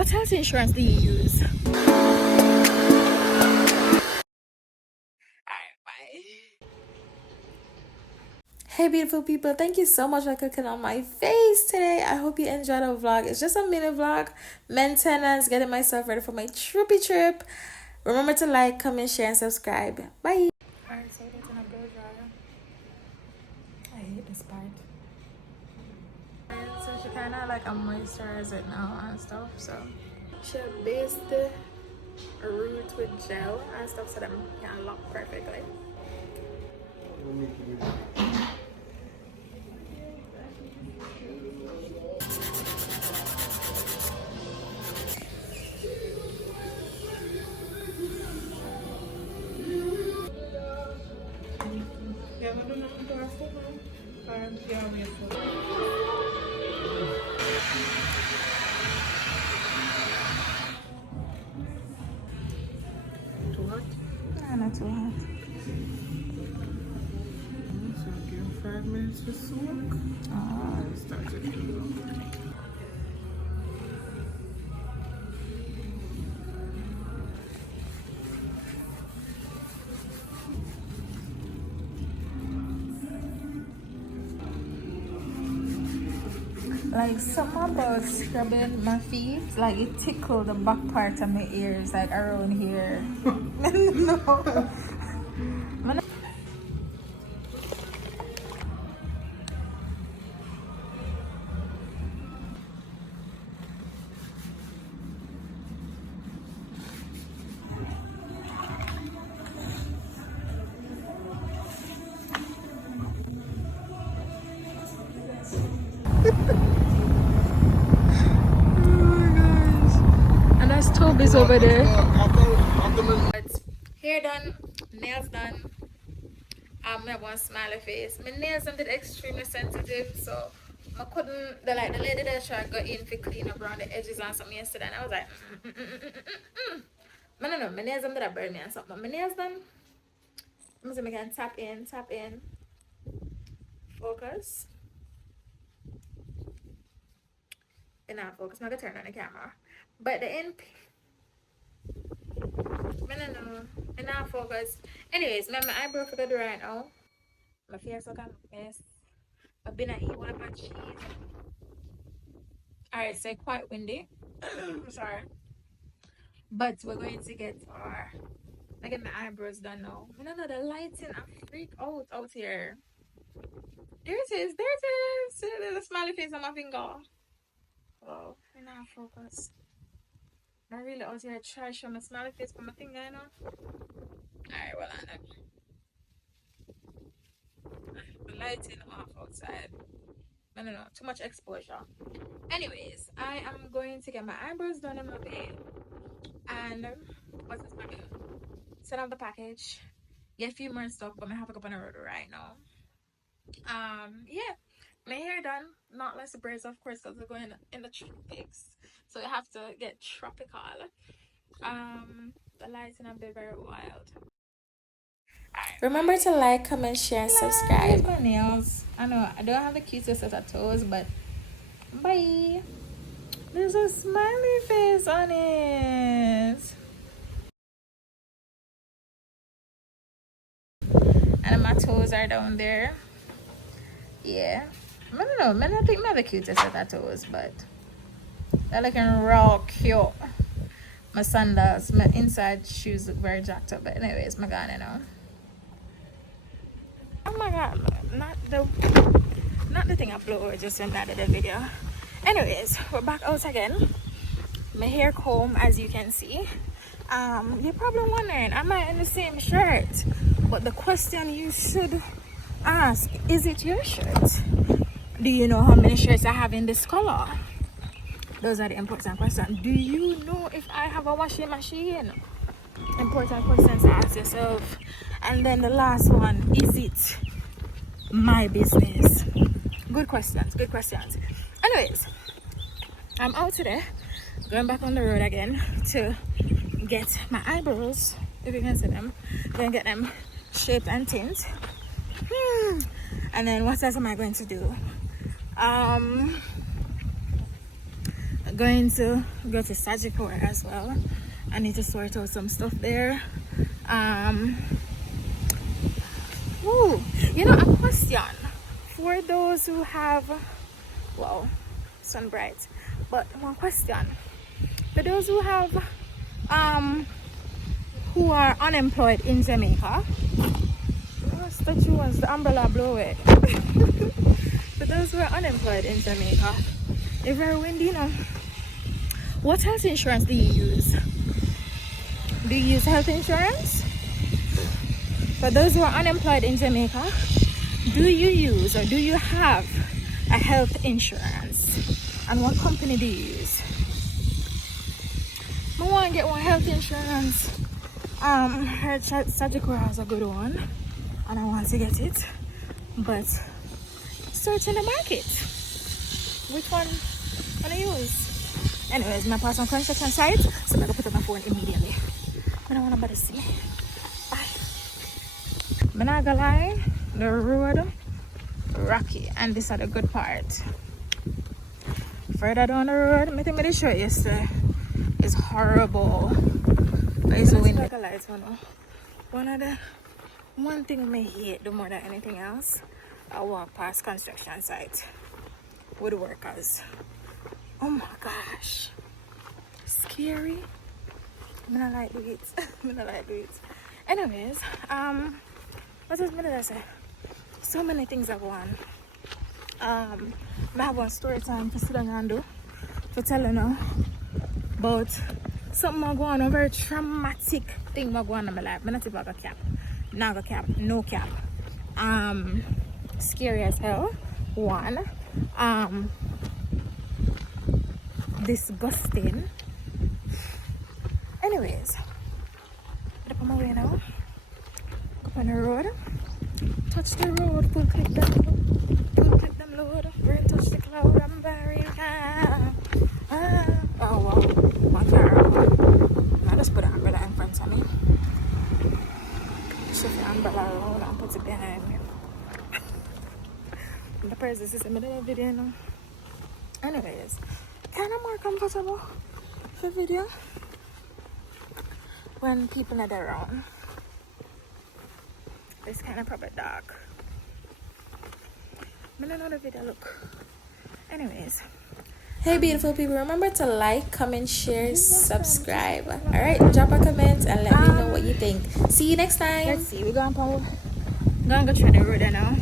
What health insurance do you use? Hey beautiful people, thank you so much for clicking on my face today. I hope you enjoyed the vlog. It's just a mini vlog, maintenance, getting myself ready for my trippy trip. Remember to like, comment, share, and subscribe. Bye. Alright, so that's an blow dryer. I hate this part. So she kind of like moisturize it now and stuff. So she based the root with gel and stuff so them can lock perfectly. Too hot? Nah, not too hot. So give 5 minutes to soak. Start it. Like something about scrubbing my feet, like it tickle the back part of my ears, like around here. No. And that's Toby's over there. Hair done, nails done. I have one smiley face. My nails are extremely sensitive, so I couldn't. The lady that tried to go in for clean up around the edges and something yesterday, and I was like, no, my nails are burn me and something. My nails done. I'm gonna can tap in, focus. And now focus. I'm gonna turn on the camera, but the end. No. And now focus. Anyways, my eyebrow for good right now. My face look a mess. I've been at eat one of my cheese. Alright, so quite windy. I'm sorry. But we're going to get I get my eyebrows done now. I don't know the lighting. I freak out here. There it is. See, there's a smiley face on my finger. Oh, and now focus. I really out here try to show my smiley face for my finger, you know. Alright, well I know. The lighting off outside. I don't know, too much exposure. Anyways, I am going to get my eyebrows done in my bed. And what's this package? Set up the package. Get a few more stuff, but I have to go on the road right now. Yeah, my hair done. Not less braids, of course, because we're going in the tropics, so you have to get tropical. The lighting a bit very wild. Remember to like, comment, share, and subscribe. My nails. I know I don't have the cutest set of toes, but bye. There's a smiley face on it. And my toes are down there. Yeah. I don't know. I don't think I'm the cutest set of toes, but they're looking raw cute. My sandals, my inside shoes look very jacked up. But anyways, my god, you know. Oh my god, not the thing I uploaded just when I did the video. Anyways, we're back out again. My hair comb, as you can see. You're probably wondering, am I in the same shirt? But the question you should ask, is it your shirt? Do you know how many shirts I have in this color? Those are the important questions. Do you know if I have a washing machine? Important questions to ask yourself. And then the last one, is it my business? Good questions. Anyways, I'm out today, going back on the road again to get my eyebrows, if you can see them. Gonna get them shaped and tint. And then what else am I going to do? going to go to Sagicor as well. I need to sort out some stuff there. You know, a question for those who have, well, sun bright, but one question for those who have who are unemployed in Jamaica. Statue wants the umbrella blow away. For those who are unemployed in Jamaica, it's very windy, you know. What health insurance do you use? Do you use health insurance? For those who are unemployed in Jamaica, do you use or do you have a health insurance? And what company do you use? I want to get one health insurance. Heard Sagicor has a good one, and I want to get it. But search in the market. Which one can I use? Anyways, my pass on construction site, so I'm gonna put up my phone immediately. I don't want nobody to see me. Bye. I'm not gonna lie, the road rocky, and this is the good part. Further down the road, I think I showed you yesterday, it's horrible. It's windy. One thing I hate the more than anything else, I walk past construction site with workers. Oh my gosh, scary. I don't like do it. I don't like do it. Anyways, what was I say? So many things I want. I have one story time to sit down and do, to tell you now about something I go on, a very traumatic thing I go on in my life. I'm not even a cap. Not a cap, no cap. Scary as hell. One. Disgusting. Anyways, get up on my way now. Go up on the road. Touch the road, full clip them load. Brain touch the cloud, I'm very calm. Oh wow, my car. I just put an umbrella in front of me. Shift the umbrella around and put it behind me. The prices is in the middle of the video now. Anyways, kind of more comfortable for video when people are around. It's kind of probably dark. I don't know the video look. Anyways. Hey beautiful people, remember to like, comment, share, subscribe. Alright, drop a comment and let me know what you think. See you next time. Let's see, we're going to go try the road now.